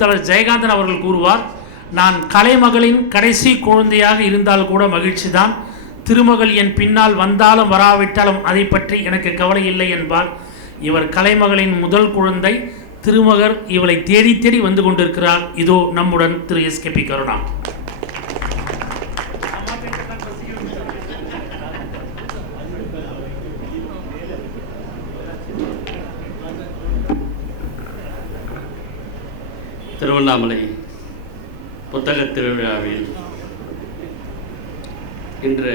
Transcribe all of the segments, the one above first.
தலைவர் ஜெயகாந்தன் அவர்கள் கூறுவார், நான் கலைமகளின் கடைசி குழந்தையாக இருந்தால் கூட மகிழ்ச்சி தான். திருமகள் என் பின்னால் வந்தாலும் வராவிட்டாலும் அதை பற்றி எனக்கு கவலை இல்லை என்பார். இவர் கலைமகளின் முதல் குழந்தை. திருமகர் இவளை தேடி தேடி வந்து கொண்டிருக்கிறார். இதோ நம்முடன் திரு எஸ்கேபி கருணா. திருவண்ணாமலை புத்தகத் திருவிழாவில் இன்று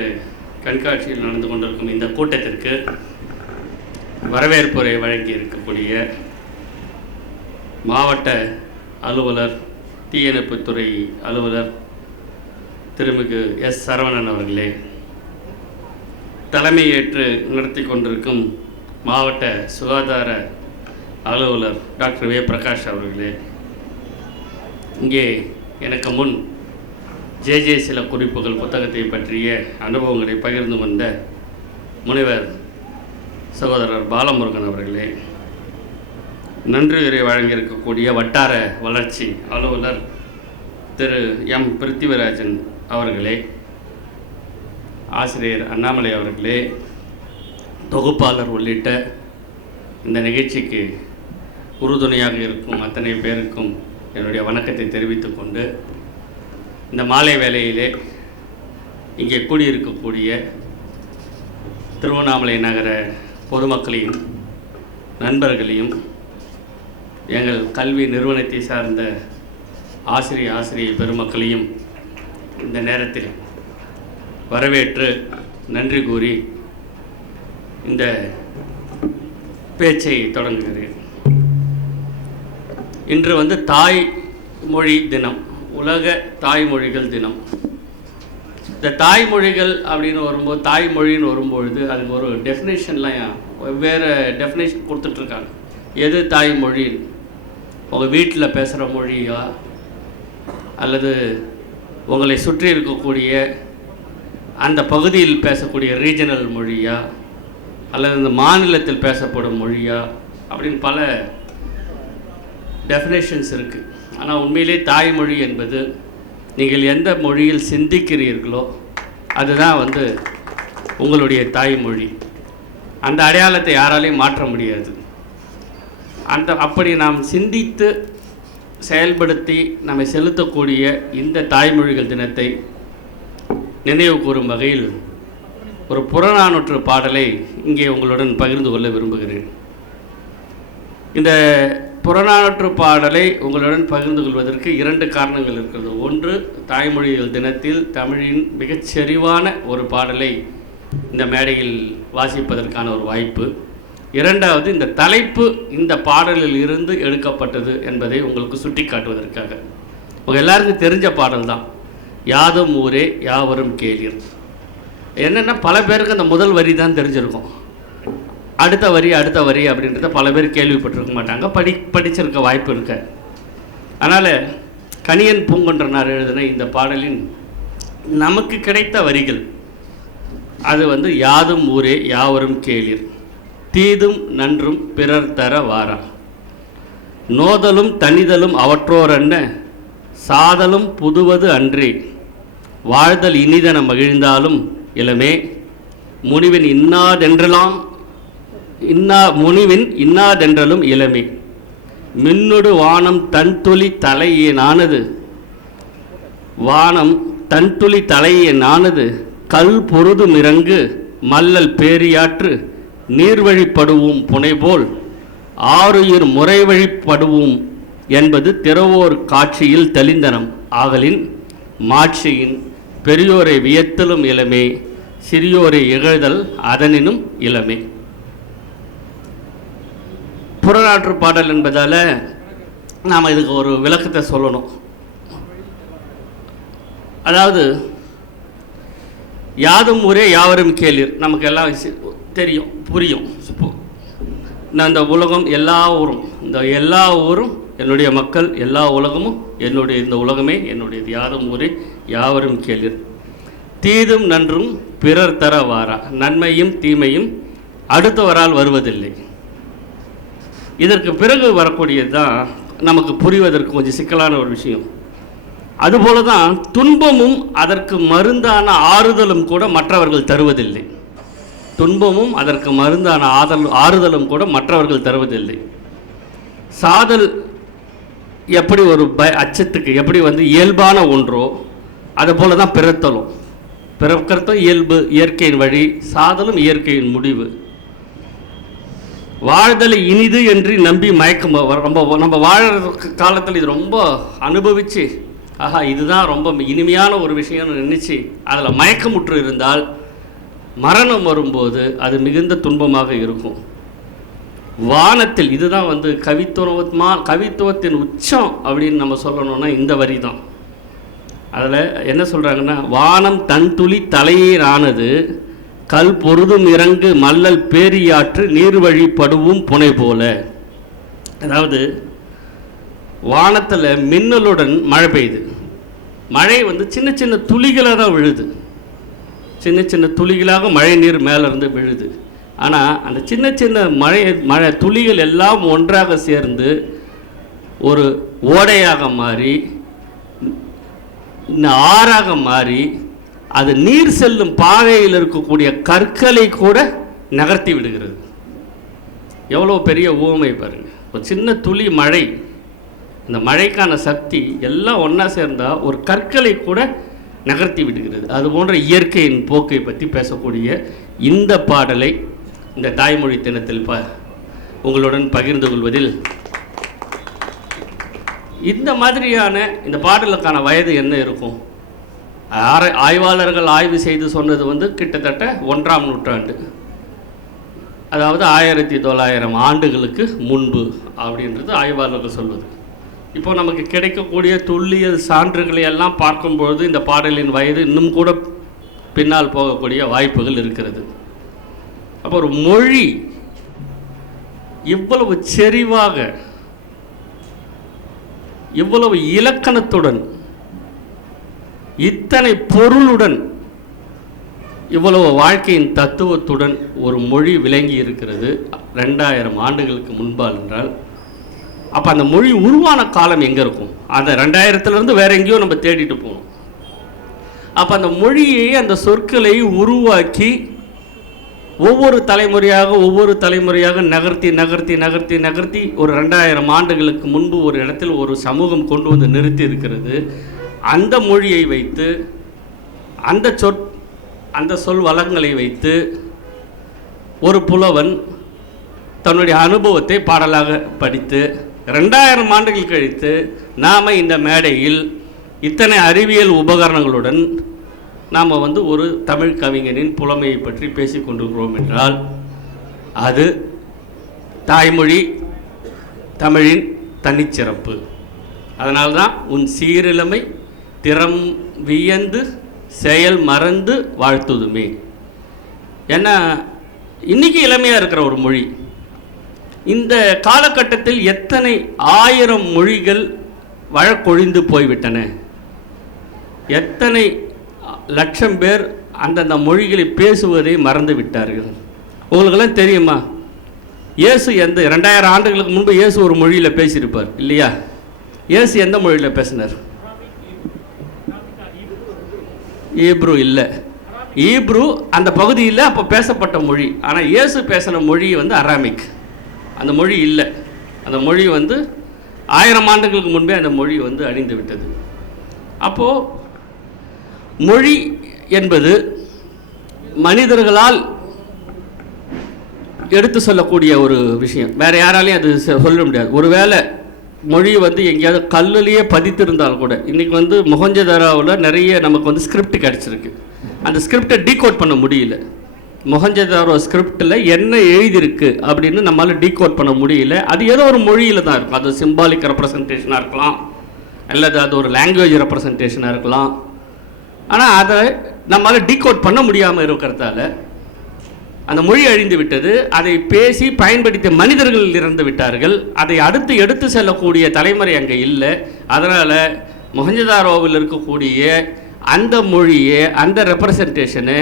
கண்காட்சியில் நடந்து கொண்டிருக்கும் இந்த கூட்டத்திற்கு வரவேற்புரை வழங்கி இருக்கக்கூடிய மாவட்ட அலுவலர், தீயணைப்புத்துறை அலுவலர் திருமிகு எஸ் சரவணன் அவர்களே, தலைமையேற்று நடத்தி கொண்டிருக்கும் மாவட்ட சுகாதார அலுவலர் டாக்டர் வே பிரகாஷ் அவர்களே, இங்கே எனக்கு முன் ஜே சில குறிப்புகள் புத்தகத்தை பற்றிய அனுபவங்களை பகிர்ந்து கொண்ட முனைவர் சகோதரர் பாலமுருகன் அவர்களே, நன்றியுரை வழங்கியிருக்கக்கூடிய வட்டார வளர்ச்சி அலுவலர் திரு எம் பிருத்திவிராஜன் அவர்களே, ஆசிரியர் அண்ணாமலை அவர்களே, தொகுப்பாளர் உள்ளிட்ட இந்த நிகழ்ச்சிக்கு உறுதுணையாக இருக்கும் அத்தனை பேருக்கும் என்னுடைய வணக்கத்தை தெரிவித்துக் கொண்டு, இந்த மாலை வேளையிலே இங்கே கூடியிருக்கக்கூடிய திருவண்ணாமலை நகர பொதுமக்களையும் நண்பர்களையும் எங்கள் கல்வி நிறுவனத்தை சார்ந்த ஆசிரிய பெருமக்களையும் இந்த நேரத்தில் வரவேற்று நன்றி கூறி இந்த பேச்சை தொடங்குகிறேன். இன்று தாய்மொழி தினம், உலக தாய்மொழிகள் தினம். இந்த தாய்மொழிகள் அப்படின்னு வரும்போது, தாய்மொழின்னு வரும்பொழுது அதுக்கு ஒரு டெஃபினேஷன்லாம் வெவ்வேறு டெஃபினேஷன் கொடுத்துட்ருக்காங்க. எது தாய்மொழி? உங்கள் வீட்டில் பேசுகிற மொழியா, அல்லது உங்களை சுற்றி இருக்கக்கூடிய அந்த பகுதியில் பேசக்கூடிய ரீஜனல் மொழியா, அல்லது இந்த மாநிலத்தில் பேசப்படும் மொழியா அப்படின்னு பல டெஃபினேஷன்ஸ் இருக்குது. ஆனால் உண்மையிலே தாய்மொழி என்பது நீங்கள் எந்த மொழியில் சிந்திக்கிறீர்களோ அதுதான் உங்களுடைய தாய்மொழி. அந்த அடையாளத்தை யாராலையும் மாற்ற முடியாது. அப்படி நாம் சிந்தித்து செயல்படுத்தி நம்மை செலுத்தக்கூடிய இந்த தாய்மொழிகள் தினத்தை நினைவு கூறும் வகையில் ஒரு புறநானூற்று பாடலை இங்கே உங்களுடன் பகிர்ந்து கொள்ள விரும்புகிறேன். இந்த புறநானூற்று பாடலை உங்களுடன் பகிர்ந்து கொள்வதற்கு 2 காரணங்கள் இருக்கிறது. ஒன்று, தாய்மொழிகள் தினத்தில் தமிழின் மிகச்செறிவான ஒரு பாடலை இந்த மேடையில் வாசிப்பதற்கான ஒரு வாய்ப்பு. 2வது, இந்த தலைப்பு இந்த பாடலில் இருந்து எடுக்கப்பட்டது என்பதை உங்களுக்கு சுட்டி காட்டுவதற்காக. உங்கள் எல்லாருக்கும் தெரிஞ்ச பாடல் தான், யாதும் ஊரே யாவரும் கேளீர். என்னென்னா, பல பேருக்கு அந்த முதல் வரி தான் தெரிஞ்சிருக்கும். அடுத்த வரி அப்படின்றத பல பேர் கேள்விப்பட்டிருக்க மாட்டாங்க, படிச்சிருக்க வாய்ப்பு இருக்க. அதனால் கணியன் பூங்கொன்றனார் எழுதின இந்த பாடலின் நமக்கு கிடைத்த வரிகள் அது யாதும் ஊரே யாவரும் கேளீர், தீதும் நன்றும் பிறர் தர வாரா, நோதலும் தனிதலும் அவற்றோரன்ன, சாதலும் புதுவது அன்றி, வாழ்தல் இனிதன மகிழ்ந்தாலும் இளமே, முனிவின் இன்னாதென்றலும் இளமே, மின்னொடு வானம் தன்துளி தலையேனானது, வானம் தன்துளி தலையேனானது, கல் பொருது மிரங்கு மல்லல் பேரியாற்று, நீர்வழிப்படுவோம் புனைபோல் ஆறுயிர் முறைவழிப்படுவோம் என்பது திறவோர் காட்சியில் தெளிந்தனம் ஆகலின், மாட்சியின் பெரியோரை வியத்தலும் இளமே, சிறியோரை இகழ்தல் அதனினும் இளமே. புறநானூற்று பாடல் என்பதால் நாம் இதுக்கு ஒரு விளக்கத்தை சொல்லணும். அதாவது, யாதும் ஊரே யாவரும் கேளீர் நமக்கு எல்லாம் தெரியும், புரியும். இந்த உலகம் எல்லா ஊரும் என்னுடைய மக்கள், எல்லா உலகமும் என்னுடைய, இந்த உலகமே என்னுடையது. யாதும் ஊரே யாவரும் கேளீர், தீதும் நன்றும் பிறர் தர வாரா, நன்மையும் தீமையும் அடுத்தவரால் வருவதில்லை. இதற்கு பிறகு வரக்கூடியது தான் நமக்கு புரிவதற்கு கொஞ்சம் சிக்கலான ஒரு விஷயம். அதுபோல தான் துன்பமும் அதற்கு மருந்தான ஆறுதலும் கூட மற்றவர்கள் தருவதில்லை. துன்பமும் அதற்கு மருந்தான ஆறுதலும் கூட மற்றவர்கள் தருவதில்லை. சாதல் எப்படி ஒரு அச்சத்துக்கு எப்படி வந்து இயல்பான ஒன்றோ அதுபோல தான் பிறத்தலும். பிறக்கிறதும் இயல்பு, இயற்கையின் வழி. சாதலும் இயற்கையின் முடிவு. வாழ்தலை இனிது என்று நம்பி மயக்கம் நம்ம வாழற காலத்தில் இது ரொம்ப அனுபவித்து ஆஹா இதுதான் ரொம்ப இனிமையான ஒரு விஷயம்னு நினச்சி அதில் மயக்கமுற்று இருந்தால் மரணம் வரும்போது அது மிகுந்த துன்பமாக இருக்கும். வானத்தில் இதுதான் வந்து கவித்துவத்தின் உச்சம் அப்படின்னு நம்ம சொல்லணும்னா இந்த வரி தான். அதில் என்ன சொல்கிறாங்கன்னா, வானம் தன் துளி தலையீர் ஆனது கல் பொருதும் இறங்கு மல்லல் பேரியாற்று நீர்வழி படுவும் புனை போல. அதாவது வானத்தில் மின்னலுடன் மழை பெய்யுது. மழை வந்து சின்ன சின்ன துளிகளாக தான் விழுது. சின்ன சின்ன துளிகளாக மழை நீர் மேலேருந்து விழுது. ஆனால் அந்த சின்ன சின்ன மழை துளிகள் எல்லாம் ஒன்றாக சேர்ந்து ஒரு ஓடையாக மாறி ஆறாக மாறி அது நீர் செல்லும் பாதையில் இருக்கக்கூடிய கற்களை கூட நகர்த்தி விடுகிறது. எவ்வளோ பெரிய ஊமை பாருங்கள். ஒரு சின்ன துளி மழை, இந்த மழைக்கான சக்தி எல்லாம் ஒன்றா சேர்ந்தால் ஒரு கற்களை கூட நகர்த்தி விடுகிறது. அது போன்ற இயற்கையின் போக்கை பற்றி பேசக்கூடிய இந்த பாடலை இந்த தாய்மொழி தினத்தில் உங்களுடன் பகிர்ந்து கொள்வதில் இந்த மாதிரியான இந்த பாடலுக்கான வயது என்ன இருக்கும்? ஆய்வாளர்கள் ஆய்வு செய்து சொன்னது வந்து கிட்டத்தட்ட 1ஆம் நூற்றாண்டு, அதாவது 1900 ஆண்டுகளுக்கு முன்பு அப்படின்றது ஆய்வாளர்கள் சொல்வது. இப்போ நமக்கு கிடைக்கக்கூடிய துல்லியல் சான்றுகளை எல்லாம் பார்க்கும்பொழுது இந்த பாடலின் வயது இன்னும் கூட பின்னால் போகக்கூடிய வாய்ப்புகள் இருக்கிறது. அப்போ ஒரு மொழி இவ்வளவு செறிவாக, இவ்வளவு இலக்கணத்துடன், இத்தனை பொருளுடன், இவ்வளவு வாழ்க்கையின் தத்துவத்துடன் ஒரு மொழி விளங்கி இருக்கிறது 2000 ஆண்டுகளுக்கு முன்பால் என்றால், அப்போ அந்த மொழி உருவான காலம் எங்கே இருக்கும்? அந்த 2000 வேற எங்கேயோ நம்ம தேடிட்டு போகணும். அப்போ அந்த மொழியை, அந்த சொற்களை உருவாக்கி ஒவ்வொரு தலைமுறையாக நகர்த்தி நகர்த்தி நகர்த்தி நகர்த்தி ஒரு 2000 ஆண்டுகளுக்கு முன்பு ஒரு இடத்தில் ஒரு சமூகம் கொண்டு வந்து நிறுத்தி இருக்கிறது. அந்த மொழியை வைத்து, அந்த சொல் வளங்களை வைத்து ஒரு புலவன் தன்னுடைய அனுபவத்தை பாடலாக படித்து 2000 ஆண்டுகள் கழித்து நாம் இந்த மேடையில் இத்தனை அறிவியல் உபகரணங்களுடன் நாம் வந்து ஒரு தமிழ் கவிஞனின் புலமையை பற்றி பேசிக்கொண்டிருக்கிறோம் என்றால் அது தாய்மொழி தமிழின் தனிச்சிறப்பு. அதனால்தான் உன் சீரிழமை திறம் வியந்து செயல் மறந்து வாழ்த்துதுமே. ஏன்னா இன்றைக்கி இளமையாக இருக்கிற ஒரு மொழி இந்த காலகட்டத்தில் எத்தனை 1000 மொழிகள் வழக்கொழிந்து போய்விட்டன. எத்தனை லட்சம் பேர் அந்தந்த மொழிகளை பேசுவதை மறந்து விட்டார்கள். உங்களுக்கெல்லாம் தெரியுமா, இயேசு 2000 ஆண்டுகளுக்கு முன்பு இயேசு ஒரு மொழியில் பேசியிருப்பார் இல்லையா? இயேசு எந்த மொழியில் பேசினார்? ஈப்ரு இல்லை, ஈப்ரு அந்த பகுதியில் அப்போ பேசப்பட்ட மொழி. ஆனால் இயேசு பேசின மொழி வந்து அராமிக். அந்த மொழி இல்லை. அந்த மொழி வந்து 1000 ஆண்டுகளுக்கு முன்பே அந்த மொழி வந்து அழிந்து விட்டது. அப்போது மொழி என்பது மனிதர்களால் எடுத்து சொல்லக்கூடிய ஒரு விஷயம். வேறு யாராலையும் அது சொல்ல முடியாது. ஒருவேளை மொழி வந்து எங்கேயாவது கல்லுலேயே பதித்திருந்தால் கூட, இன்றைக்கி வந்து மொஹஞ்சதாரோவில் நிறைய நமக்கு வந்து ஸ்கிரிப்ட் கிடச்சிருக்கு. அந்த ஸ்கிரிப்டை டீகோட் பண்ண முடியல. மொஹஞ்சதாரோ ஸ்கிரிப்டில் என்ன எழுதியிருக்கு அப்படின்னு நம்மளால் டீகோட் பண்ண முடியல. அது ஏதோ ஒரு மொழியில் தான் இருக்கும். அது சிம்பாலிக் ரெப்ரசன்டேஷனாக இருக்கலாம், அல்லது அது ஒரு லாங்குவேஜ் ரெப்ரசன்டேஷனாக இருக்கலாம். ஆனால் அதை நம்மளால் டீகோட் பண்ண முடியாமல் இருக்கிறதால அந்த மொழி அழிந்து விட்டது. அதை பேசி பயன்படுத்திய மனிதர்கள் இறந்து விட்டார்கள். அதை அடுத்து எடுத்து செல்லக்கூடிய தலைமுறை அங்கே இல்லை. அதனால் மொஹஞ்சதாரோவில் இருக்கக்கூடிய அந்த மொழியை, அந்த ரெப்ரசன்டேஷனை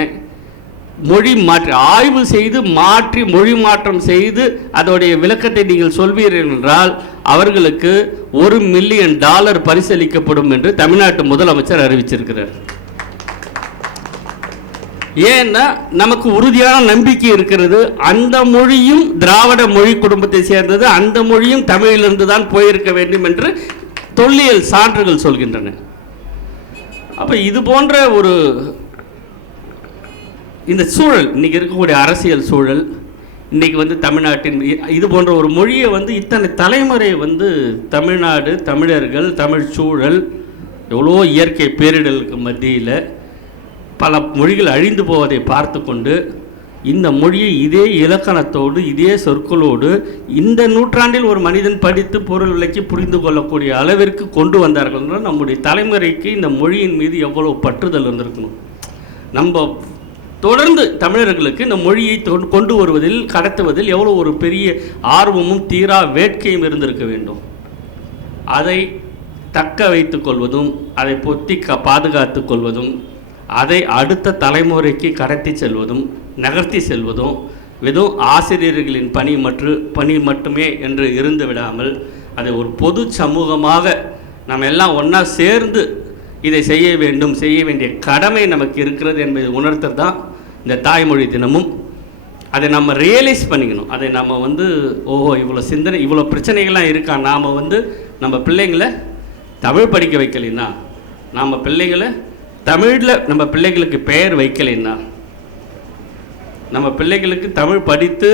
மொழி மாற்றி ஆய்வு செய்து மாற்றி மொழி மாற்றம் செய்து அதோடைய விளக்கத்தை நீங்கள் சொல்வீர்கள் என்றால் அவர்களுக்கு $1 மில்லியன் பரிசளிக்கப்படும் என்று தமிழ்நாட்டு முதலமைச்சர் அறிவிச்சிருக்கிறார். ஏன்னா நமக்கு உறுதியான நம்பிக்கை இருக்கிறது, அந்த மொழியும் திராவிட மொழி குடும்பத்தை சேர்ந்தது, அந்த மொழியும் தமிழிலிருந்து தான் போயிருக்க வேண்டும் என்று தொல்லியல் சான்றுகள் சொல்கின்றன. அப்போ இது போன்ற ஒரு இந்த சூழல், இன்னைக்கு இருக்கக்கூடிய அரசியல் சூழல், இன்னைக்கு வந்து தமிழ்நாட்டின் இது போன்ற ஒரு மொழியை வந்து இத்தனை தலைமுறை வந்து தமிழ்நாடு, தமிழர்கள், தமிழ் சூழல், எவ்வளோ இயற்கை பேரிடலுக்கு மத்தியில் பல மொழிகள் அழிந்து போவதை பார்த்து கொண்டு இந்த மொழியை இதே இலக்கணத்தோடு இதே சொற்களோடு இந்த நூற்றாண்டில் ஒரு மனிதன் படித்து பொருள் விளக்கி புரிந்து கொள்ளக்கூடிய அளவிற்கு கொண்டு வந்தார்கள். நம்முடைய தலைமுறைக்கு இந்த மொழியின் மீது எவ்வளோ பற்றுதல் இருந்திருக்கணும். நம்ம தொடர்ந்து தமிழர்களுக்கு இந்த மொழியை கொண்டு வருவதில், கடத்துவதில் எவ்வளோ ஒரு பெரிய ஆர்வமும் தீரா வேட்கையும் இருந்திருக்க வேண்டும். அதை தக்க வைத்து கொள்வதும், அதை பொத்தி பாதுகாத்து கொள்வதும், அதை அடுத்த தலைமுறைக்கு கடத்தி செல்வதும், நகர்த்தி செல்வதும் வெறும் ஆசிரியர்களின் பணி மட்டுமே என்று இருந்து விடாமல், அதை ஒரு பொது சமூகமாக நம்ம எல்லாம் ஒன்றா சேர்ந்து இதை செய்ய வேண்டும், செய்ய வேண்டிய கடமை நமக்கு இருக்கிறது என்பதை உணர்த்துறது தான் இந்த தாய்மொழி தினமும். அதை நம்ம ரியலைஸ் பண்ணிக்கணும். அதை நம்ம வந்து இவ்வளோ சிந்தனை, இவ்வளோ பிரச்சனைகள்லாம் இருக்கா, நாம் வந்து நம்ம பிள்ளைங்களை தமிழ் படிக்க வைக்கலைன்னா, நம்ம பிள்ளைங்களை தமிழில் நம்ம பிள்ளைகளுக்கு பெயர் வைக்கலைன்னா, நம்ம பிள்ளைகளுக்கு தமிழ் படித்து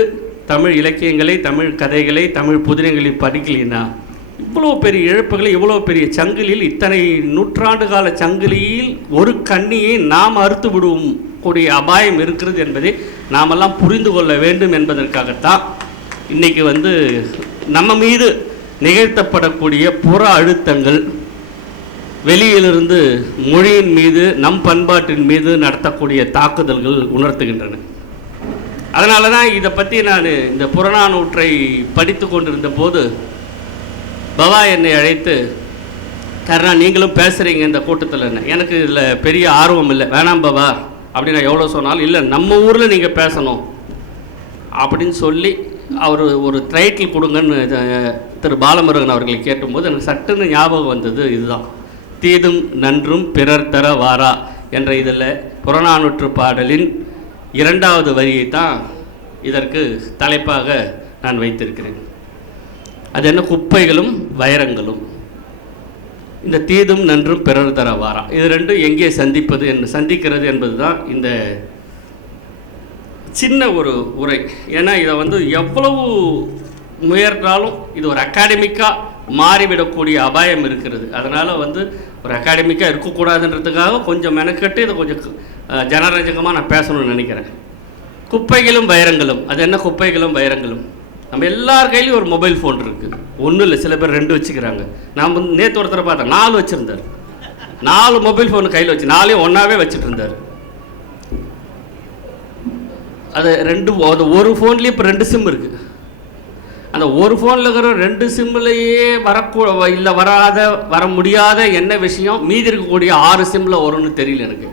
தமிழ் இலக்கியங்களை, தமிழ் கதைகளை, தமிழ் புதினங்களை படிக்கலைன்னா, இவ்வளோ பெரிய இழப்புகளை, இவ்வளோ பெரிய சங்கிலியில், இத்தனை நூற்றாண்டு கால சங்கிலியில் ஒரு கண்ணியை நாம் அறுத்து விடுவோம் கூடிய அபாயம் இருக்கிறது என்பதை நாமெல்லாம் புரிந்து கொள்ள வேண்டும் என்பதற்காகத்தான் இன்றைக்கி வந்து நம்ம மீது நிகழ்த்தப்படக்கூடிய புற அழுத்தங்கள், வெளியிலிருந்து மொழியின் மீது, நம் பண்பாட்டின் மீது நடத்தக்கூடிய தாக்குதல்கள் உணர்த்துகின்றன. அதனால தான் இதை பற்றி நான் இந்த புறநானூற்றை படித்து கொண்டிருந்த போது பவா என்னை அழைத்து, கர்ணா நீங்களும் பேசுகிறீங்க இந்த கூட்டத்தில், எனக்கு இதில் பெரிய ஆர்வம் இல்லை, வேணாம் பவா அப்படின்னு நான் எவ்வளோ சொன்னாலும், இல்லை நம்ம ஊரில் நீங்கள் பேசணும் அப்படின்னு சொல்லி அவர் ஒரு டைட்டில் கொடுங்கன்னு திரு பாலமுருகன் அவர்களை கேட்டும்போது எனக்கு சட்டுன்னு ஞாபகம் வந்தது. இதுதான் தீதும் நன்றும் பிறர் தர வாரா என்ற இதில் புறநானூற்று பாடலின் 2வது வரியை தான் இதற்கு தலைப்பாக நான் வைத்திருக்கிறேன். அது என்ன? குப்பைகளும் வைரங்களும். இந்த தீதும் நன்றும் பிறர் தர வாரா, இது ரெண்டும் எங்கே சந்திக்கிறது என்பது தான் இந்த சின்ன ஒரு உரை. ஏன்னா இதை வந்து எவ்வளவு முயன்றாலும் இது ஒரு அகாடமிக்காக மாறிவிடக்கூடிய அபாயம் இருக்கிறது. அதனால் வந்து ஒரு அகாடமிக்காக இருக்கக்கூடாதுன்றதுக்காக கொஞ்சம் மெனக்கட்டு இதை கொஞ்சம் ஜனரஞ்சகமாக நான் பேசணும்னு நினைக்கிறேன். குப்பைகளும் வைரங்களும். அது என்ன குப்பைகளும் வைரங்களும்? நம்ம எல்லார் கையிலையும் ஒரு மொபைல் ஃபோன் இருக்குது. ஒன்றும் இல்லை, சில பேர் 2 வச்சுக்கிறாங்க. நான் நேற்று ஒருத்தரை பார்த்தேன், 4 வச்சுருந்தார். 4 மொபைல் ஃபோனு கையில் வச்சு 4 ஒன்றாவே வச்சுட்டு இருந்தார். அது ஒரு ஃபோன்லேயே இப்போ 2 சிம் இருக்குது. அந்த ஒரு ஃபோனில் இருக்கிற 2 சிம்மிலேயே வர முடியாத என்ன விஷயம் மீதி இருக்கக்கூடிய 6 சிம்மில் வரும்னு தெரியல எனக்கு.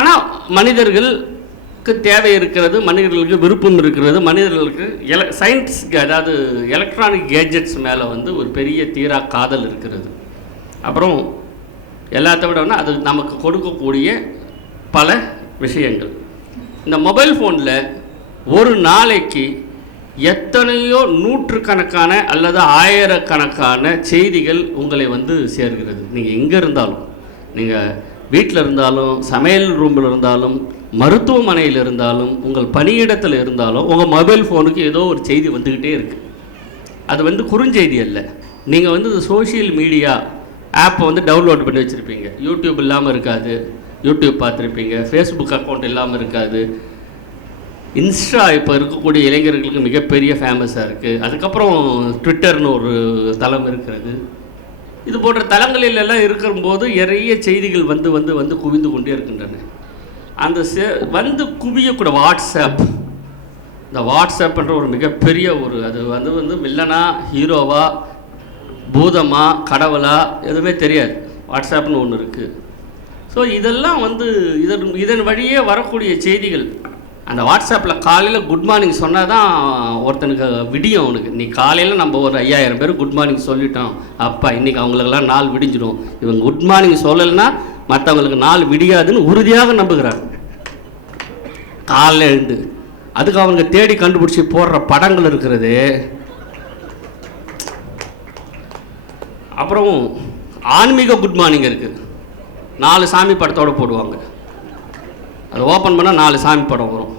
ஆனால் மனிதர்களுக்கு தேவை இருக்கிறது, மனிதர்களுக்கு விருப்பம் இருக்கிறது, மனிதர்களுக்கு சயின்ஸ், அதாவது எலக்ட்ரானிக் கேஜெட்ஸ் மேலே வந்து ஒரு பெரிய தீரா காதல் இருக்கிறது. அப்புறம் எல்லாத்த விட அது நமக்கு கொடுக்கக்கூடிய பல விஷயங்கள். இந்த மொபைல் ஃபோனில் ஒரு நாளைக்கு எத்தனையோ நூற்றுக்கணக்கான அல்லது ஆயிரக்கணக்கான செய்திகள் உங்களை வந்து சேர்கிறது. நீங்கள் எங்கே இருந்தாலும், நீங்கள் வீட்டில் இருந்தாலும், சமையல் ரூமில் இருந்தாலும், மருத்துவமனையில் இருந்தாலும், உங்கள் பணியிடத்தில் இருந்தாலும், உங்கள் மொபைல் ஃபோனுக்கு ஏதோ ஒரு செய்தி வந்துக்கிட்டே இருக்குது. அது வந்து குறுஞ்செய்தி அல்ல. நீங்கள் வந்து இந்த சோஷியல் மீடியா ஆப்பை வந்து டவுன்லோட் பண்ணி வச்சுருப்பீங்க. யூடியூப் இல்லாமல் இருக்காது, யூடியூப் பார்த்துருப்பீங்க. ஃபேஸ்புக் அக்கௌண்ட் இல்லாமல் இருக்காது. இன்ஸ்டா இப்போ இருக்கக்கூடிய இளைஞர்களுக்கு மிகப்பெரிய ஃபேமஸாக இருக்குது. அதுக்கப்புறம் ட்விட்டர்னு ஒரு தளம் இருக்கிறது. இது போன்ற தளங்களிலெல்லாம் இருக்கும்போது நிறைய செய்திகள் வந்து வந்து வந்து குவிந்து கொண்டே இருக்கின்றன. அந்த வந்து குவியக்கூட வாட்ஸ்அப், இந்த வாட்ஸ்அப்ன்ற ஒரு மிகப்பெரிய ஒரு, அது வந்து வில்லனா, ஹீரோவா, பூதமா, கடவுளா எதுவுமே தெரியாது. வாட்ஸ்அப்னு ஒன்று இருக்குது. ஸோ இதெல்லாம் வந்து இதன் வழியே வரக்கூடிய செய்திகள் அந்த வாட்ஸ்அப்பில் காலையில் குட் மார்னிங் சொன்னால் தான் ஒருத்தனுக்கு விடியும் அவனுக்கு. நீ காலையில் நம்ம ஒரு 5000 பேர் குட் மார்னிங் சொல்லிட்டோம், அப்பா இன்றைக்கி அவங்களுக்கெல்லாம் நாள் விடிஞ்சிடும். இவங்க குட் மார்னிங் சொல்லலைன்னா மற்றவங்களுக்கு நாள் விடியாதுன்னு உறுதியாக நம்புகிறார். காலையில் எழுந்து அதுக்கு அவங்க தேடி கண்டுபிடிச்சி போடுற படங்கள் இருக்கிறது. அப்புறம் ஆன்மீக குட் மார்னிங் இருக்குது, 4 சாமி படத்தோடு போடுவாங்க. அதை ஓப்பன் பண்ணால் 4 சாமி படம் வரும்.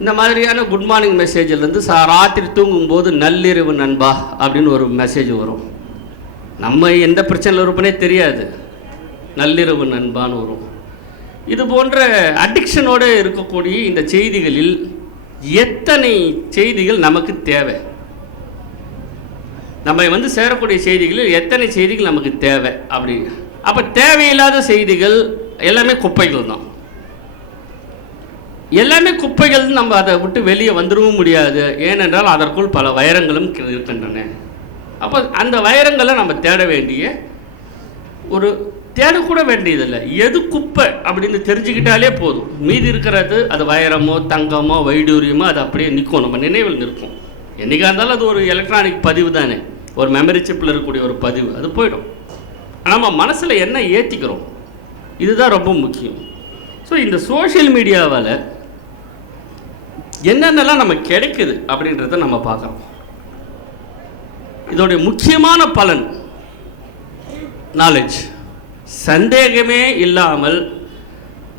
இந்த மாதிரியான குட் மார்னிங் மெசேஜிலேருந்து ராத்திரி தூங்கும்போது நள்ளிரவு நண்பா அப்படின்னு ஒரு மெசேஜ் வரும். நம்ம எந்த பிரச்சனையில் இருப்பனே தெரியாது, நள்ளிரவு நண்பான்னு வரும். இது போன்ற அடிக்ஷனோடு இருக்கக்கூடிய இந்த செய்திகளில் எத்தனை செய்திகள் நமக்கு தேவை? நம்ம சேரக்கூடிய செய்திகளில் எத்தனை செய்திகள் நமக்கு தேவை அப்படி? அப்போ தேவையில்லாத செய்திகள் எல்லாமே குப்பைகள் தான். எல்லாமே குப்பைகள். நம்ம அதை விட்டு வெளியே வந்துடவும் முடியாது. ஏனென்றால் அதற்குள் பல வைரங்களும் இருக்கின்றன. அப்போ அந்த வைரங்களை நம்ம தேட வேண்டிய ஒரு தேடக்கூட வேண்டியதில்லை. எது குப்பை அப்படின்னு தெரிஞ்சுக்கிட்டாலே போதும். மீதி இருக்கிறது அது வைரமோ தங்கமோ வைடூரியமோ அது அப்படியே நிற்கும், நம்ம நினைவில் நிற்கும். என்றைக்காக இருந்தாலும் அது ஒரு எலக்ட்ரானிக் பதிவு தானே, ஒரு மெமரி சிப்பில் இருக்கக்கூடிய ஒரு பதிவு, அது போயிடும். நம்ம மனசில் என்ன ஏற்றிக்கிறோம், இதுதான் ரொம்ப முக்கியம். ஸோ இந்த சோஷியல் மீடியாவால் என்னென்னலாம் நம்ம கிடைக்குது அப்படின்றத நம்ம பார்க்குறோம். இதோடைய முக்கியமான பலன் நாலேஜ். சந்தேகமே இல்லாமல்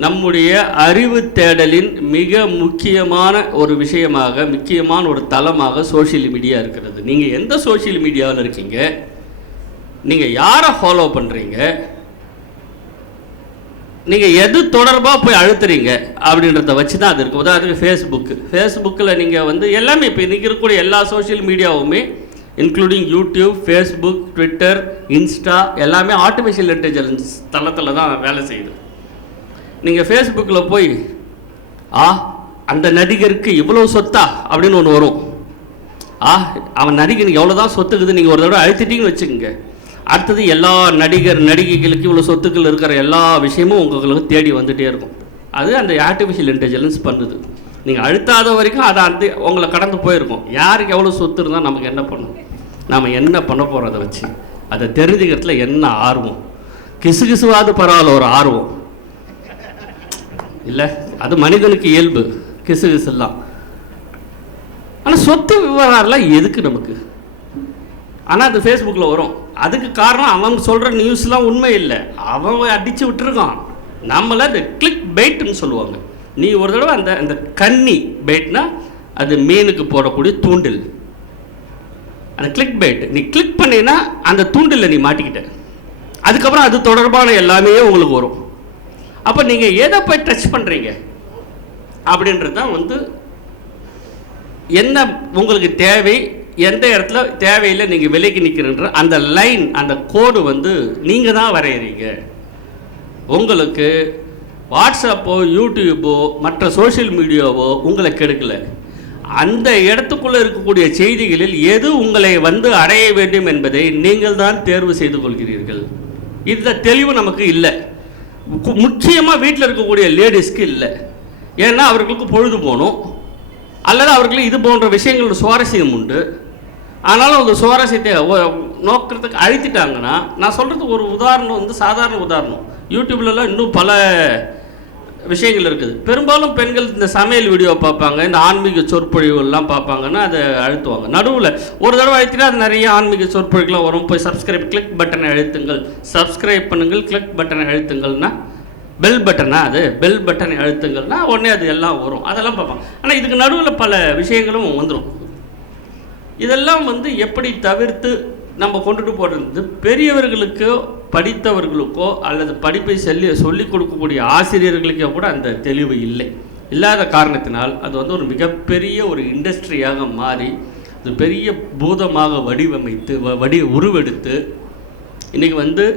நம்முடைய அறிவு தேடலின் மிக முக்கியமான ஒரு விஷயமாக, முக்கியமான ஒரு தளமாக சோஷியல் மீடியா இருக்கிறது. நீங்கள் எந்த சோஷியல் மீடியாவில் இருக்கீங்க, நீங்கள் யாரை ஃபாலோ பண்ணுறீங்க, நீங்கள் எது தொடர்பாக போய் அழுத்துறீங்க அப்படின்றத வச்சு தான் அது இருக்குது. உதாரணத்துக்கு ஃபேஸ்புக்கில் நீங்கள் எல்லாமே இப்போ இன்றைக்கி இருக்கக்கூடிய எல்லா சோஷியல் மீடியாவுமே including YouTube, Facebook, Twitter, Insta எல்லாமே ஆர்டிஃபிஷியல் இன்டெலிஜென்ஸ் தளத்தில் தான் வேலை செய்யுது. நீங்கள் ஃபேஸ்புக்கில் போய் அந்த நடிகருக்கு இவ்வளோ சொத்தா அப்படின்னு ஒன்று வரும். அவன் நடிகனுக்கு எவ்வளோ தான் சொத்துக்குது நீங்கள் ஒரு தடவை அழுத்திட்டிங்கன்னு வச்சுக்கோங்க, அடுத்தது எல்லா நடிகைகளுக்கு இவ்வளோ சொத்துக்கள் இருக்கிற எல்லா விஷயமும் உங்களுக்கு தேடி வந்துகிட்டே இருக்கும். அது அந்த ஆர்டிஃபிஷியல் இன்டெலிஜென்ஸ் பண்ணுது. நீங்கள் அழுத்தாத வரைக்கும் அதை உங்களை கடந்து போயிருக்கும். யாருக்கு எவ்வளோ சொத்து இருந்தால் நமக்கு என்ன பண்ணும், நாம் என்ன பண்ண போகிறோம் அதை வச்சு, அதை தெரிஞ்சுக்கிறதுல என்ன ஆர்வம், கிசுகிசுவாது பரவாயில்ல ஒரு ஆர்வம் இல்லை, அது மனிதனுக்கு இயல்பு கிசுகிசுலாம். ஆனால் சொத்து விவகாரம்லாம் எதுக்கு நமக்கு? ஆனால் அது ஃபேஸ்புக்கில் வரும். அதுக்கு காரணம் அவன் சொல்கிற நியூஸ்லாம் உண்மை இல்லை, அவன் அடித்து விட்டுருக்கான். நம்மளை இந்த கிளிக் பெயிட்னு சொல்லுவாங்க. நீ ஒரு தடவை அந்த கன்னி பெயிட்னா அது மீனுக்கு போடக்கூடிய தூண்டில், அந்த கிளிக் பெயிட் நீ கிளிக் பண்ணினா அந்த தூண்டில் நீ மாட்டிக்கிட்ட, அதுக்கப்புறம் அது தொடர்பான எல்லாமே உங்களுக்கு வரும். அப்போ நீங்கள் எதை போய் டச் பண்ணுறீங்க அப்படின்றது தான் என்ன உங்களுக்கு தேவை, எந்த இடத்துல தேவையில்லை நீங்கள் விலைக்கு நிற்கிறன்ற அந்த லைன், அந்த கோடு நீங்கள் தான் வரைகிறீங்க. உங்களுக்கு வாட்ஸ்அப்போ யூடியூப்போ மற்ற சோஷியல் மீடியாவோ உங்களை கெடுக்கலை. அந்த இடத்துக்குள்ளே இருக்கக்கூடிய செய்திகளில் எது உங்களை அடைய வேண்டும் என்பதை நீங்கள் தான் தேர்வு செய்து கொள்கிறீர்கள். இந்த தெளிவு நமக்கு இல்லை. முக்கியமாக வீட்டில் இருக்கக்கூடிய லேடிஸ்க்கு இல்லை. ஏன்னா அவர்களுக்கு பொழுது போகணும், அல்லது அவர்களுக்கு இது போன்ற விஷயங்களோட சுவாரஸ்யம் உண்டு. ஆனாலும் அந்த சுவாரஸ்யத்தை நோக்கிறதுக்கு அழுத்திட்டாங்கன்னா, நான் சொல்கிறதுக்கு ஒரு உதாரணம் சாதாரண உதாரணம். யூடியூப்லலாம் இன்னும் பல விஷயங்கள் இருக்குது. பெரும்பாலும் பெண்கள் இந்த சமையல் வீடியோ பார்ப்பாங்க, இந்த ஆன்மீக சொற்பொழிவுலாம் பார்ப்பாங்கன்னா அதை அழுத்துவாங்க. நடுவில் ஒரு தடவை அழுத்தினா அது நிறைய ஆன்மீக சொற்பொழிவுலாம் வரும். போய் சப்ஸ்கிரைப் கிளிக் பட்டனை அழுத்துங்கள், சப்ஸ்கிரைப் பண்ணுங்கள், கிளிக் பட்டனை அழுத்துங்கள்னா பெல் பட்டனா, அது பெல் பட்டனை அழுத்துங்கள்னா உடனே அது எல்லாம் வரும், அதெல்லாம் பார்ப்பாங்க. ஆனால் இதுக்கு நடுவில் பல விஷயங்களும் வந்துடும். இதெல்லாம் எப்படி தவிர்த்து நம்ம கொண்டுட்டு போகிறது, பெரியவர்களுக்கோ படித்தவர்களுக்கோ அல்லது படிப்பை சொல்லிக் கொடுக்கக்கூடிய ஆசிரியர்களுக்கோ கூட அந்த தெளிவு இல்லாத காரணத்தினால் அது ஒரு மிகப்பெரிய ஒரு இண்டஸ்ட்ரியாக மாறி அது பெரிய பூதமாக வடிவமைத்து உருவெடுத்து இன்றைக்கி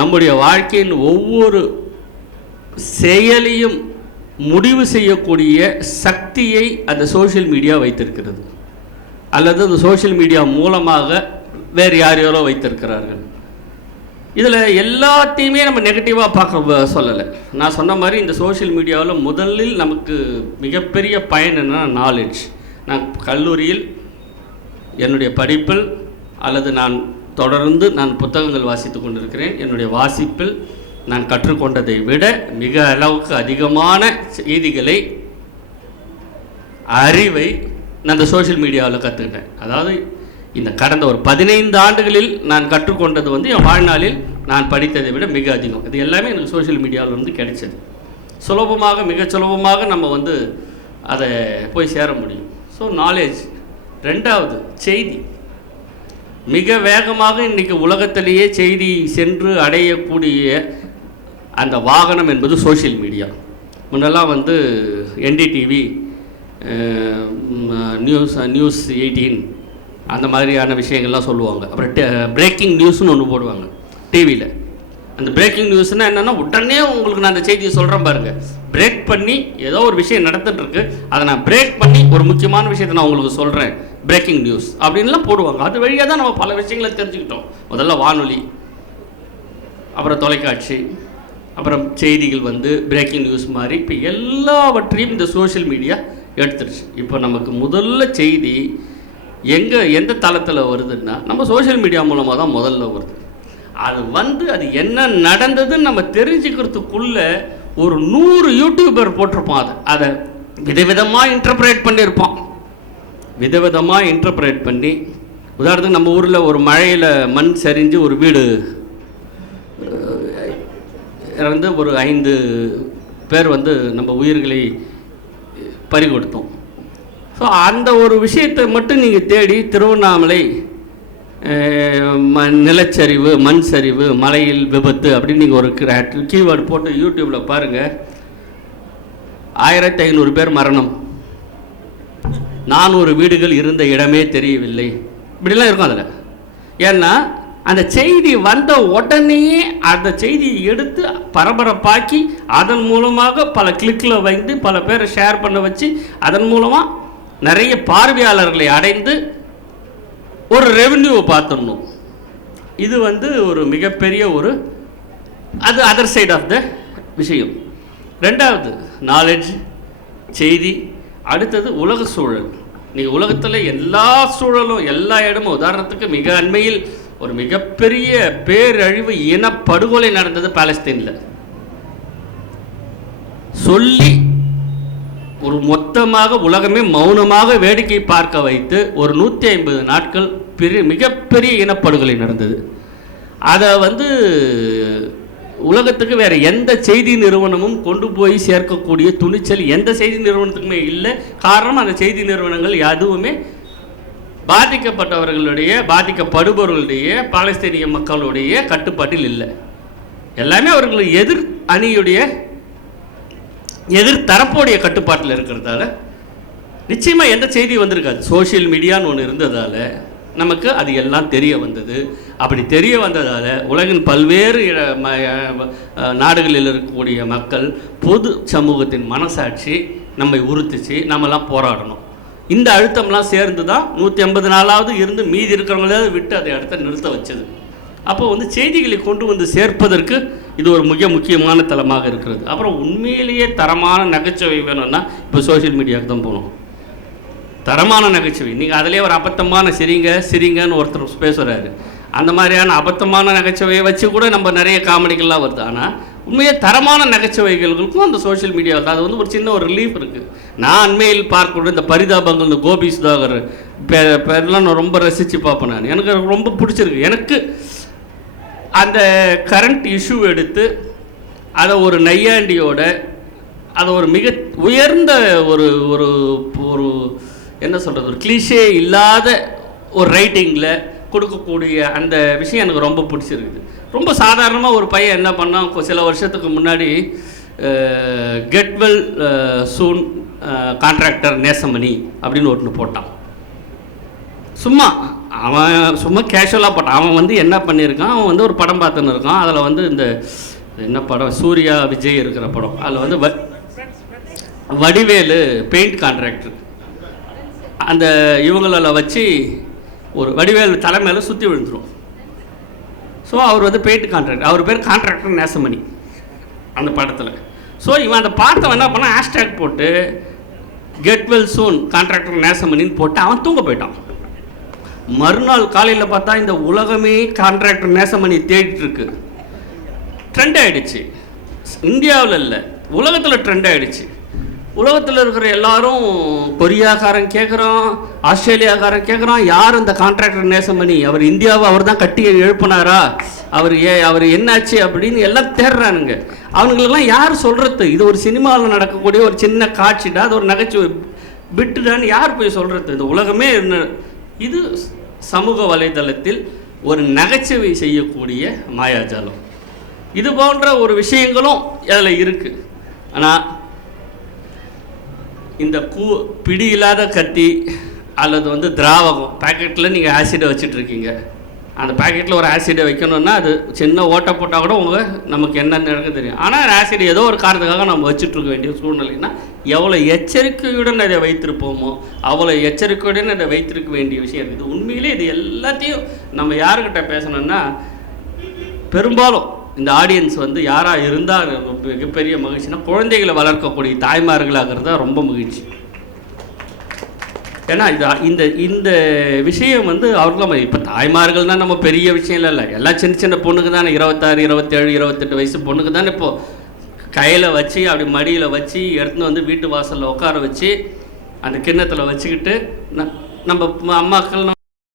நம்முடைய வாழ்க்கையின் ஒவ்வொரு செயலையும் முடிவு செய்யக்கூடிய சக்தியை அந்த சோஷியல் மீடியா வைத்திருக்கிறது, அல்லது அந்த சோஷியல் மீடியா மூலமாக வேறு யாரையோ வைத்திருக்கிறார்கள். இதில் எல்லாத்தையுமே நம்ம நெகட்டிவாக பார்க்க சொல்லலை. நான் சொன்ன மாதிரி இந்த சோஷியல் மீடியாவில் முதலில் நமக்கு மிகப்பெரிய பயன் என்னன்னா நாலேஜ். நான் கல்லூரியில் என்னுடைய படிப்பில் அல்லது நான் தொடர்ந்து புத்தகங்கள் வாசித்து கொண்டிருக்கிறேன். என்னுடைய வாசிப்பில் நான் கற்றுக்கொண்டதை விட மிக அளவுக்கு அதிகமான செய்திகளை, அறிவை நான் இந்த சோஷியல் மீடியாவில் கற்றுக்கிட்டேன். அதாவது இந்த கடந்த ஒரு 15 ஆண்டுகளில் நான் கற்றுக்கொண்டது என் வாழ்நாளில் நான் படித்ததை விட மிக அதிகம். இது எல்லாமே எனக்கு சோஷியல் மீடியாவில் கிடைச்சது. சுலபமாக, மிக சுலபமாக நம்ம அதை போய் சேர முடியும். So knowledge. ரெண்டாவது செய்தி. மிக வேகமாக இன்றைக்கி உலகத்திலேயே செய்தி சென்று அடையக்கூடிய அந்த வாகனம் என்பது சோஷியல் மீடியா. முன்னெல்லாம் என்டிடிவி, நியூஸ் 18 அந்த மாதிரியான விஷயங்கள்லாம் சொல்லுவாங்க. அப்புறம் பிரேக்கிங் நியூஸ்னு ஒன்று போடுவாங்க டிவியில். அந்த பிரேக்கிங் நியூஸ்னால் என்னென்னா, உடனே உங்களுக்கு நான் அந்த செய்தியை சொல்கிறேன் பாருங்கள், பிரேக் பண்ணி ஏதோ ஒரு விஷயம் நடந்துகிட்ருக்கு, அதை நான் பிரேக் பண்ணி ஒரு முக்கியமான விஷயத்தை நான் உங்களுக்கு சொல்கிறேன், பிரேக்கிங் நியூஸ் அப்படின்லாம் போடுவாங்க. அது வழியாக தான் நம்ம பல விஷயங்களை தெரிஞ்சுக்கிட்டோம். முதல்ல வானொலி, அப்புறம் தொலைக்காட்சி, அப்புறம் செய்திகள் பிரேக்கிங் நியூஸ் மாதிரி இப்போ எல்லாவற்றையும் இந்த சோஷியல் மீடியா எடுத்துருச்சு. இப்போ நமக்கு முதல்ல செய்தி எந்த தளத்தில் வருதுன்னா நம்ம சோஷியல் மீடியா மூலமாக தான் முதல்ல வருது. அது அது என்ன நடந்ததுன்னு நம்ம தெரிஞ்சுக்கிறதுக்குள்ள ஒரு 100 யூடியூபர் போட்டிருப்பான். அதை விதவிதமாக இன்டர்பிரேட் பண்ணியிருப்பான். விதவிதமாக இன்டர்பிரேட் பண்ணி, உதாரணத்துக்கு நம்ம ஊரில் ஒரு மழையில் மண் சரிஞ்சு ஒரு வீடு ஒரு 5 பேர் நம்ம உயிர்களை பறி கொடுத்தோம். ஸோ அந்த ஒரு விஷயத்தை மட்டும் நீங்கள் தேடி திருவண்ணாமலை நிலச்சரிவு, மண் சரிவு, மலையில் விபத்து அப்படின்னு நீங்கள் ஒரு கீவேர்டு போட்டு யூடியூப்பில் பாருங்கள். 1500 பேர் மரணம், 400 வீடுகள் இருந்த இடமே தெரியவில்லை, இப்படிலாம் இருக்கும் அதில். ஏன்னா அந்த செய்தி வந்த உடனேயே அந்த செய்தியை எடுத்து பரபரப்பாக்கி அதன் மூலமாக பல கிளிக்கில் வைத்து பல பேரை ஷேர் பண்ண வச்சு அதன் மூலமாக நிறைய பார்வையாளர்களை அடைந்து ஒரு ரெவென்யூவை பார்த்துடணும். இது ஒரு மிகப்பெரிய அது அதர் சைட் ஆஃப் த விஷயம். ரெண்டாவது நாலேஜ், செய்தி. அடுத்தது உலக சூழல். நீங்கள் உலகத்தில் எல்லா சூழலும் எல்லா இடமும், உதாரணத்துக்கு மிக அண்மையில் ஒரு மிகப்பெரிய பேரழிவு, இனப்படுகொலை நடந்தது பாலஸ்தீனில். சொல்லி ஒரு மொத்தமாக உலகமே மௌனமாக வேடிக்கை பார்க்க வைத்து ஒரு 150 நாட்கள் மிகப்பெரிய இனப்படுகொலை நடந்தது. அதை உலகத்துக்கு வேறு எந்த செய்தி நிறுவனமும் கொண்டு போய் சேர்க்கக்கூடிய துணிச்சல் எந்த செய்தி நிறுவனத்துக்குமே இல்லை. காரணம், அந்த செய்தி நிறுவனங்கள் எதுவுமே பாதிக்கப்படுபவர்களுடைய பாலஸ்தீனிய மக்களுடைய கட்டுப்பாட்டில் இல்லை. எல்லாமே அவர்கள் எதிர் தரப்புடைய கட்டுப்பாட்டில் இருக்கிறதால நிச்சயமாக எந்த செய்தி வந்திருக்காது. சோஷியல் மீடியான்னு ஒன்று இருந்ததால் நமக்கு அது எல்லாம் தெரிய வந்தது. அப்படி தெரிய வந்ததால் உலகின் பல்வேறு நாடுகளில் இருக்கக்கூடிய மக்கள், பொது சமூகத்தின் மனசாட்சி நம்மை உறுத்துச்சு. நம்மலாம் போராடணும். இந்த அழுத்தம்லாம் சேர்ந்து தான் 150 நாளாவது இருந்து மீதி இருக்கிறவங்களாவது விட்டு அதை இடத்த நிறுத்த வச்சது. அப்போ செய்திகளை கொண்டு சேர்ப்பதற்கு இது ஒரு மிக முக்கியமான தளமாக இருக்கிறது. அப்புறம் உண்மையிலேயே தரமான நகைச்சுவை வேணும்னா இப்போ சோஷியல் மீடியாவுக்கு தான் போகணும். தரமான நகைச்சுவை. நீங்கள் அதிலே ஒரு அபத்தமான சிரிங்கன்னு ஒருத்தர் பேசுகிறாரு. அந்த மாதிரியான அபத்தமான நகைச்சுவையை வச்சு கூட நம்ம நிறைய காமெடிகள்லாம் வருது. ஆனால் உண்மையே தரமான நகைச்சுவைகளுக்கும் அந்த சோஷியல் மீடியாவில் அது ஒரு சின்ன ஒரு ரிலீஃப் இருக்குது. நான் அண்மையில் பார்க்கக்கூடிய இந்த பரிதாபங்கள், இந்த கோபி சுதாகர் பேரெல்லாம் நான் ரொம்ப ரசித்து பார்ப்பேன். நான் எனக்கு ரொம்ப பிடிச்சிருக்கு. எனக்கு அந்த கரண்ட் இஷ்யூ எடுத்து அதை ஒரு நையாண்டியோட அதை ஒரு மிக உயர்ந்த ஒரு ஒரு என்ன சொல்கிறது, ஒரு கிளிஷே இல்லாத ஒரு ரைட்டிங்கில் கொடுக்கக்கூடிய அந்த விஷயம் எனக்கு ரொம்ப பிடிச்சிருக்குது. ரொம்ப சாதாரணமாக ஒரு பையன் என்ன பண்ணான், சில வருஷத்துக்கு முன்னாடி கெட்வெல் சூன் கான்ட்ராக்டர் நேசமணி அப்படின்னு ஒன்று போட்டான். அவன் சும்மா கேஷுவலாக போட்டான். அவன் என்ன பண்ணியிருக்கான், அவன் ஒரு படம் பார்த்துன்னு இருக்கான். அதில் இந்த என்ன படம், சூர்யா விஜய் இருக்கிற படம். அதில் வடிவேலு பெயிண்ட் கான்ட்ராக்டர். அந்த இவங்கள வச்சு ஒரு வடிவேலு தலைமையில் சுற்றி விழுந்துடும். ஸோ அவர் வந்து பெயிண்ட் கான்ட்ராக்டர், அவர் பேர் கான்ட்ராக்டர் நேசமணி அந்த படத்தில். ஸோ இவன் அந்த பார்த்தவன் என்ன பண்ணால் ஹேஷ்டேக் போட்டு கெட் வெல் சூன் கான்ட்ராக்டர் நேசமணின்னு போட்டு அவன் தூங்க போயிட்டான். மறுநாள் காலையில் பார்த்தா இந்த உலகமே கான்ட்ராக்டர் நேசமணி தேடிட்டு இருக்கு. ட்ரெண்ட் ஆகிடுச்சு. இந்தியாவில் இல்லை, உலகத்தில் ட்ரெண்ட் ஆகிடுச்சு. உலகத்தில் இருக்கிற எல்லாரும் கொரியாக்காரன் கேட்குறான், ஆஸ்திரேலியாக்காரன் கேட்குறான், யார் இந்த கான்ட்ராக்டர் நேசமணி, அவர் இந்தியாவை அவர் தான் கட்டி எழுப்பினாரா, அவர் என்னாச்சு அப்படின்னு எல்லாம் தேடுறானுங்க. அவனுங்களெல்லாம் யார் சொல்கிறது? இது ஒரு சினிமாவில் நடக்கக்கூடிய ஒரு சின்ன காட்சிடா, அது ஒரு நகைச்சுவை பிட்டுடான்னு யார் போய் சொல்கிறது? இந்த உலகமே இது சமூக வலைதளத்தில் ஒரு நகைச்சுவை செய்யக்கூடிய மாயாஜாலம். இது போன்ற ஒரு விஷயங்களும் அதில் இருக்குது. ஆனால் இந்த பிடி இல்லாத கத்தி அல்லது வந்து திராவகம் பேக்கெட்டில் நீங்கள் ஆசிடை வச்சிட்ருக்கீங்க. அந்த பேக்கெட்டில் ஒரு ஆசிடை வைக்கணுன்னா அது சின்ன ஓட்டை போட்டால் கூட நமக்கு என்ன நடக்க தெரியும். ஆனால் ஆசிட் ஏதோ ஒரு காரணத்துக்காக நம்ம வச்சுட்ருக்க வேண்டிய சூழ்நிலைன்னா எவ்வளோ எச்சரிக்கையுடன் அதை வைத்திருப்போமோ அவ்வளோ எச்சரிக்கையுடன் அதை வைத்திருக்க வேண்டிய விஷயம் இருக்குது. உண்மையிலே இது எல்லாத்தையும் நம்ம யாருக்கிட்ட பேசணுன்னா, பெரும்பாலும் இந்த ஆடியன்ஸ் வந்து யாராக இருந்தால் மிகப்பெரிய மகிழ்ச்சினா குழந்தைகளை வளர்க்கக்கூடிய தாய்மார்களாகிறது தான் ரொம்ப மகிழ்ச்சி. ஏன்னா இந்த இந்த விஷயம் வந்து அவர்களும் இப்போ தாய்மார்கள் தான் நம்ம பெரிய விஷயம் இல்லை, எல்லாம் சின்ன சின்ன பொண்ணுக்கு தானே 26, 27, 28 வயசு பொண்ணுக்கு தானே இப்போது கையில் வச்சு அப்படி மடியில் வச்சு எடுத்துன்னு வந்து வீட்டு வாசலில் உட்கார வச்சு அந்த கிண்ணத்தில் வச்சுக்கிட்டு நம்ம அம்மாக்கள்